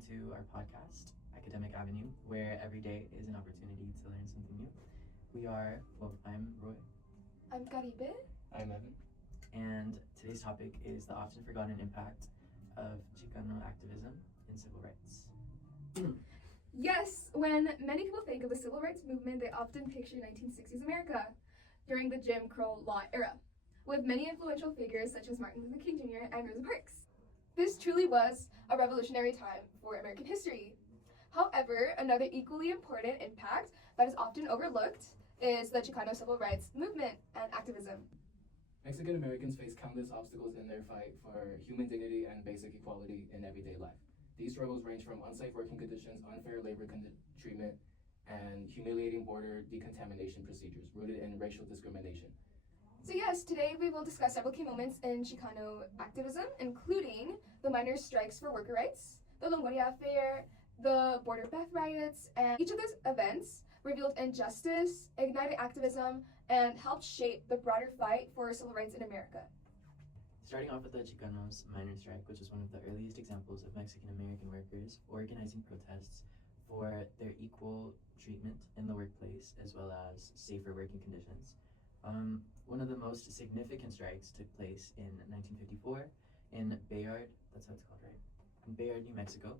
welcome to our podcast, Academic Avenue, where every day is an opportunity to learn something new. I'm Roy. I'm Caribe. I'm Evan. And today's topic is the often forgotten impact of Chicano activism in civil rights. Yes, when many people think of the civil rights movement, they often picture 1960s America during the Jim Crow law era, with many influential figures such as Martin Luther King Jr. and Rosa Parks. This truly was a revolutionary time for American history. However, another equally important impact that is often overlooked is the Chicano civil rights movement and activism. Mexican Americans face countless obstacles in their fight for human dignity and basic equality in everyday life. These struggles range from unsafe working conditions, unfair labor treatment, and humiliating border decontamination procedures rooted in racial discrimination. So yes, today we will discuss several key moments in Chicano activism, including the miners' strikes for worker rights, the Longoria Affair, the border Beth riots, and each of those events revealed injustice, ignited activism, and helped shape the broader fight for civil rights in America. Starting off with the Chicanos miners' strike, which is one of the earliest examples of Mexican American workers organizing protests for their equal treatment in the workplace as well as safer working conditions. One of the most significant strikes took place in 1954 in Bayard, that's how it's called, right? In Bayard, New Mexico,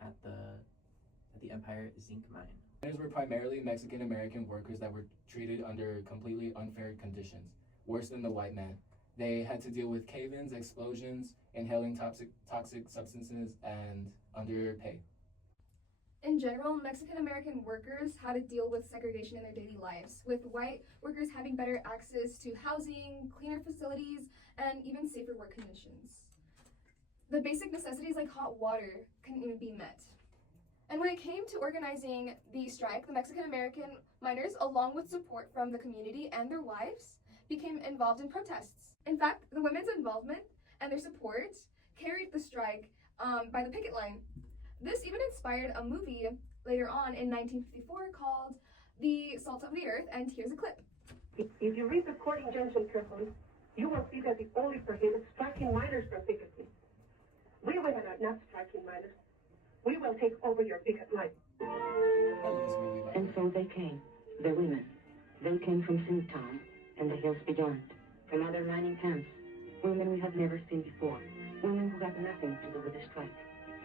at the Empire Zinc Mine. Miners were primarily Mexican American workers that were treated under completely unfair conditions, worse than the white man. They had to deal with cave-ins, explosions, inhaling toxic substances, and underpay. In general, Mexican American workers had to deal with segregation in their daily lives, with white workers having better access to housing, cleaner facilities, and even safer work conditions. The basic necessities like hot water couldn't even be met. And when it came to organizing the strike, the Mexican American miners, along with support from the community and their wives, became involved in protests. In fact, the women's involvement and their support carried the strike by the picket line. This even inspired a movie later on in 1954 called The Salt of the Earth, and here's a clip. If you read the court injunction carefully, you will see that it only prohibits striking miners from picketing. We women are not striking miners. We will take over your picket line. And so they came, the women. They came from Simtown and the hills beyond, from other mining camps, women we have never seen before, women who had nothing to do with the strike.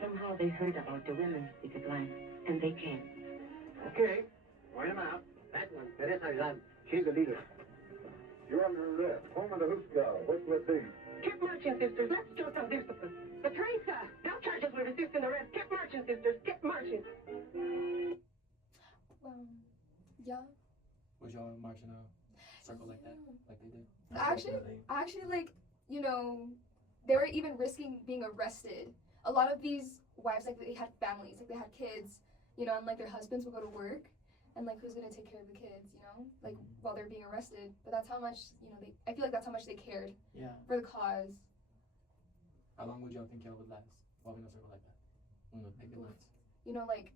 Somehow they heard about the women's picket line, and they came. Okay, point them out. That one, Teresa Vidal. She's the leader. You're on your left. Home of the Hooska. What's the thing? Keep marching, sisters. Let's show some discipline. But Teresa, no charges with resisting arrest. Keep marching, sisters. Keep marching. Yeah. Was y'all marching a circle like that, like they did? Actually, like, you know, they were even risking being arrested. A lot of these wives, like, they had families, like, they had kids, you know, and, like, their husbands would go to work, and, like, who's gonna take care of the kids, you know, like, while they're being arrested. But that's how much, you know, I feel like that's how much they cared for the cause. How long would y'all think y'all would last walking a circle like that? On the picket lines? You know, like,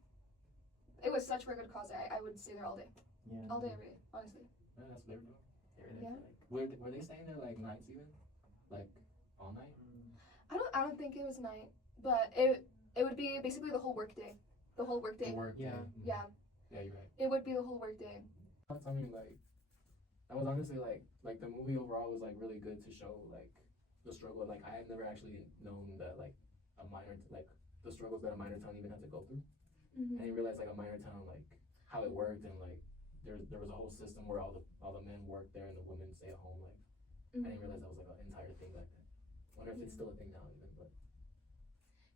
it was such for a good cause. I would stay there all day. Yeah. All day, every day, honestly. Yeah, that's what they were doing. They were there Yeah. for like, Were they staying there like nights even? Like all night? I don't think it was night, but it would be basically the whole work day. The whole work day. The work, Yeah. Yeah. Yeah, you're right. It would be the whole work day. I mean, like, that was honestly like the movie overall was like really good to show like the struggle. Like I had never actually known that like a minor, like the struggles that a minor town even had to go through. Mm-hmm. And you realize like a minor town, like how it worked, and like there was a whole system where all the men worked there and the women stay at home. Like I didn't realize that was like an entire thing back then. I wonder if it's still a thing now even, but.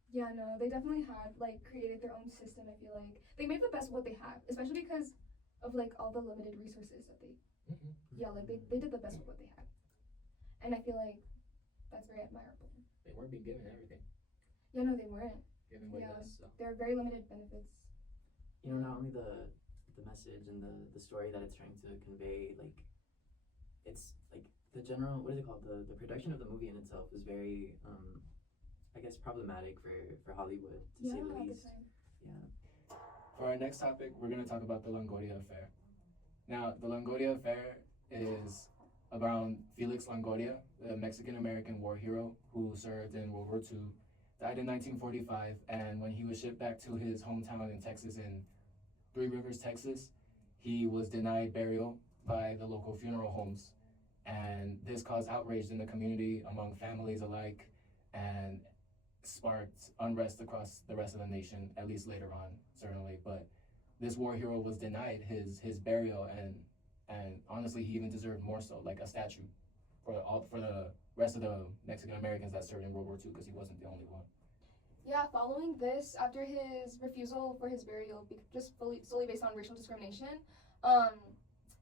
Yeah, no, they definitely had, like, created their own system. I feel like they made the best of what they have, especially because of, like, all the limited resources that they, like, they did the best with what they had. And I feel like that's very admirable. They weren't being given everything. Yeah, no, they weren't. Given way Yeah, less, so. there are very limited benefits. you know, not only the message and the story that it's trying to convey, like, it's like the general, what is it called? The production of the movie in itself is very, I guess, problematic for Hollywood, to say the least. Yeah. For our next topic, we're going to talk about the Longoria Affair. Now, the Longoria Affair is around Felix Longoria, the Mexican-American war hero who served in World War II died in 1945, and when he was shipped back to his hometown in Texas, in Three Rivers, Texas, he was denied burial by the local funeral homes. And this caused outrage in the community among families alike and sparked unrest across the rest of the nation, at least later on, certainly. But this war hero was denied his burial, and honestly, he even deserved more so, like a statue for the rest of the Mexican Americans that served in World War II, because he wasn't the only one. Yeah, following this, after his refusal for his burial, just solely based on racial discrimination,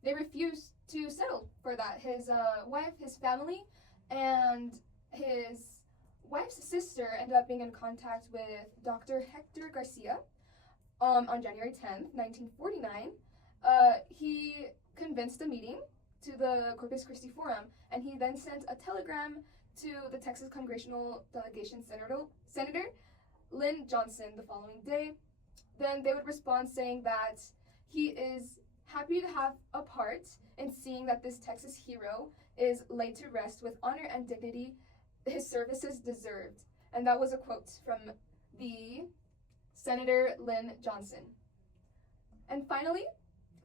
they refused to settle for that. His wife, his family, and his wife's sister ended up being in contact with Dr. Hector Garcia on January 10th, 1949. He convinced a meeting to the Corpus Christi Forum, and he then sent a telegram to the Texas Congressional Delegation Senator Lynn Johnson the following day. Then they would respond saying that he is happy to have a part in seeing that this Texas hero is laid to rest with honor and dignity his services deserved. And that was a quote from the Senator Lynn Johnson. And finally,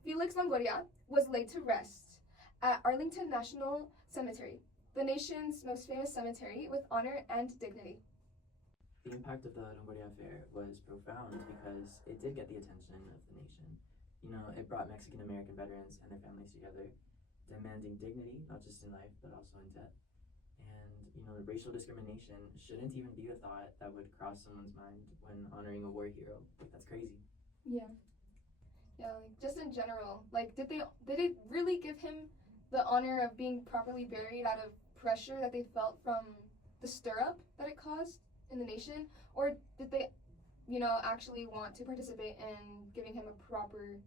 Felix Longoria was laid to rest at Arlington National Cemetery, the nation's most famous cemetery, with honor and dignity. The impact of the Longoria affair was profound because it did get the attention of the nation. You know, it brought Mexican American veterans and their families together, demanding dignity, not just in life, but also in death. And, you know, racial discrimination shouldn't even be a thought that would cross someone's mind when honoring a war hero. Like, that's crazy. Yeah. Yeah, like, just in general, like, did they really give him the honor of being properly buried out of pressure that they felt from the stir-up that it caused in the nation? Or did they, you know, actually want to participate in giving him a proper,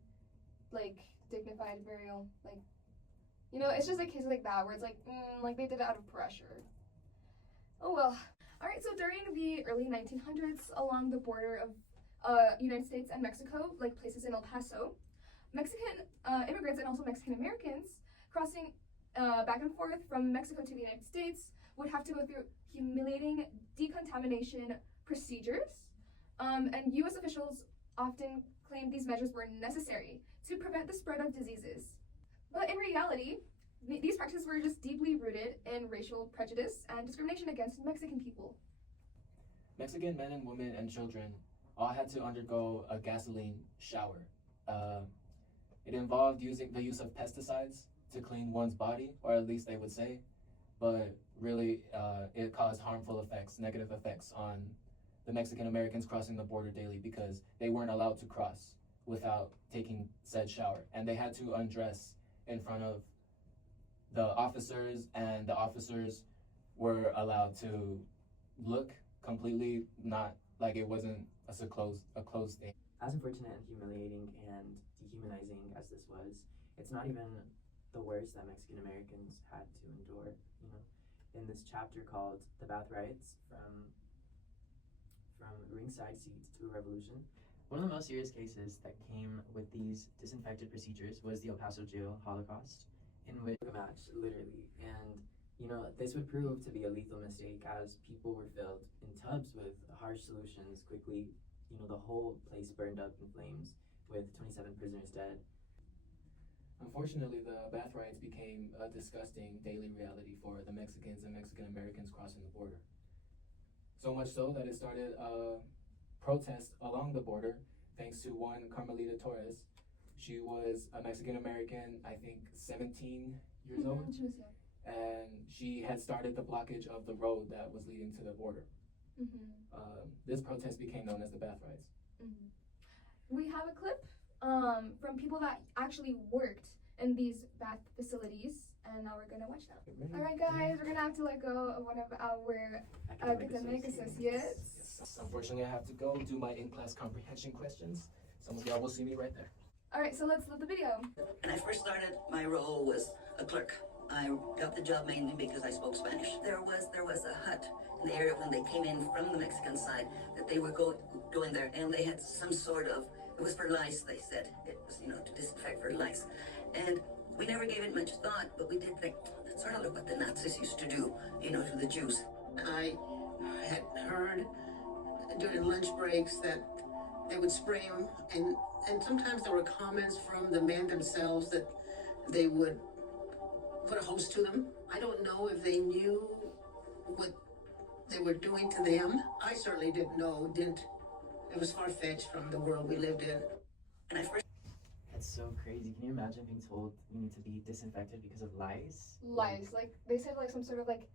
like, dignified burial? Like, you know, it's just like cases like that where it's like they did it out of pressure. Oh well. All right, so during the early 1900s, along the border of United States and Mexico, like places in El Paso, Mexican immigrants and also Mexican Americans crossing back and forth from Mexico to the United States would have to go through humiliating decontamination procedures, and U.S. officials often claimed these measures were necessary to prevent the spread of diseases. But in reality, these practices were just deeply rooted in racial prejudice and discrimination against Mexican people. Mexican men and women and children all had to undergo a gasoline shower. It involved using the use of pesticides to clean one's body, or at least they would say, but really it caused harmful effects, negative effects on the Mexican Americans crossing the border daily, because they weren't allowed to cross without taking said shower, and they had to undress in front of the officers, and the officers were allowed to look completely not like it wasn't a closed thing. As unfortunate and humiliating and dehumanizing as this was, it's not even the worst that Mexican Americans had to endure. You know, in this chapter called "The Bath Riots: From Ringside Seat to a Revolution," one of the most serious cases that came with these disinfected procedures was the El Paso jail Holocaust, in which a match, literally, and you know, this would prove to be a lethal mistake as people were filled in tubs with harsh solutions quickly. You know, the whole place burned up in flames with 27 prisoners dead. Unfortunately, the bath riots became a disgusting daily reality for the Mexicans and Mexican Americans crossing the border. So much so that it started a protest along the border thanks to one Carmelita Torres. She was a Mexican American, I think 17 years old. She was young. And she had started the blockage of the road that was leading to the border. This protest became known as the bath riots. We have a clip from people that actually worked in these bath facilities, and now we're gonna watch that. All right, guys, we're gonna have to let go of one of our academic associates. Yes. Unfortunately, I have to go do my in-class comprehension questions. Some of y'all will see me right there. All right, so let's let the video. When I first started, my role was a clerk. I got the job mainly because I spoke Spanish. There was a hut in the area when they came in from the Mexican side that they would go in there, and they had some sort of, it was for lice, they said. It was, you know, to disinfect for lice. And we never gave it much thought, but we did think, that's sort of like what the Nazis used to do, you know, to the Jews. I had heard during lunch breaks that they would spray them, and sometimes there were comments from the men themselves that they would put a hose to them. I don't know if they knew what they were doing to them. I certainly didn't know. It was far-fetched from the world we lived in. And I first. That's so crazy. Can you imagine being told you need to be disinfected because of lice? Lice, like they said, like some sort of like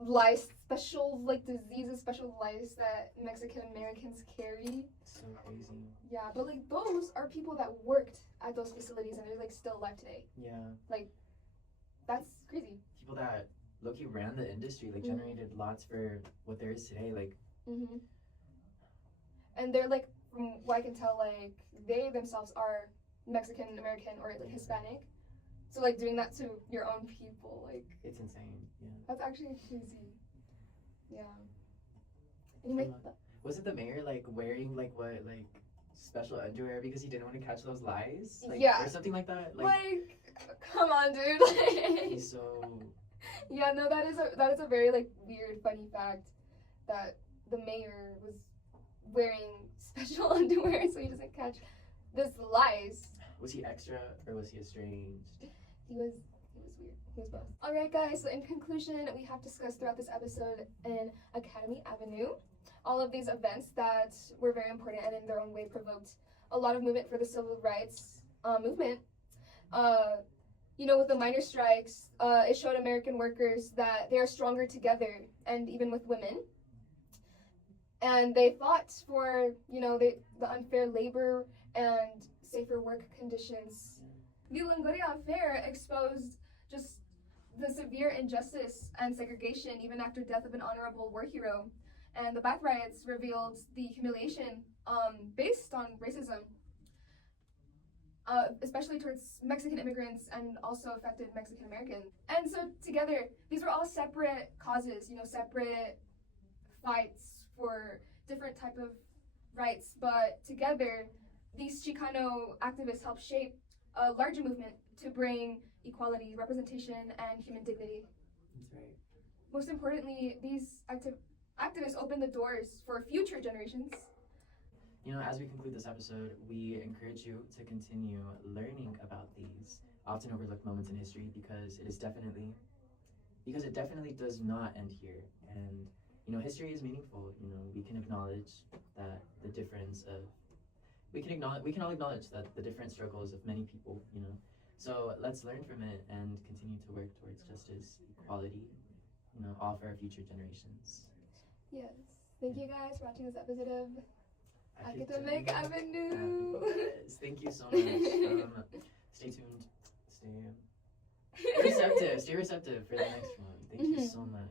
lice, special like diseases, special lice that Mexican Americans carry. So crazy. Yeah, but like those are people that worked at those facilities and they're like still alive today. Yeah. Like that's crazy. People that low-key ran the industry, like generated lots for what there is today, like. And they're like, from what I can tell, like they themselves are Mexican American or like Hispanic. So like doing that to your own people, like it's insane. Yeah. That's actually crazy. Yeah. Anyway, was it the mayor like wearing like what like special underwear because he didn't want to catch those lice? Like, yeah. Or something like that. Like come on, dude. He's so. Yeah, no, that is a very like weird, funny fact that the mayor was wearing special underwear so he doesn't catch this lice. Was he extra or was he estranged? He was weird. He was both. Alright guys, so in conclusion, we have discussed throughout this episode in Academy Avenue all of these events that were very important and in their own way provoked a lot of movement for the civil rights movement. You know, with the miners' strikes, it showed American workers that they are stronger together, and even with women. And they fought for, you know, the unfair labor and safer work conditions. The Longoria Affair exposed just the severe injustice and segregation even after death of an honorable war hero. And the bath riots revealed the humiliation based on racism, especially towards Mexican immigrants and also affected Mexican Americans. And so together, these were all separate causes, you know, separate fights for different type of rights, but together, these Chicano activists helped shape a larger movement to bring equality, representation, and human dignity. That's right. Most importantly, these activists opened the doors for future generations. You know, as we conclude this episode, we encourage you to continue learning about these often overlooked moments in history because it definitely does not end here. And you know, history is meaningful. You know, we can acknowledge that the difference of we can all acknowledge that the different struggles of many people. You know, so let's learn from it and continue to work towards justice, equality. You know, all for our future generations. Yes. Thank you guys for watching this episode of Academic Avenue. Thank you so much. Stay tuned. Stay receptive. Stay receptive for the next one. Thank you so much.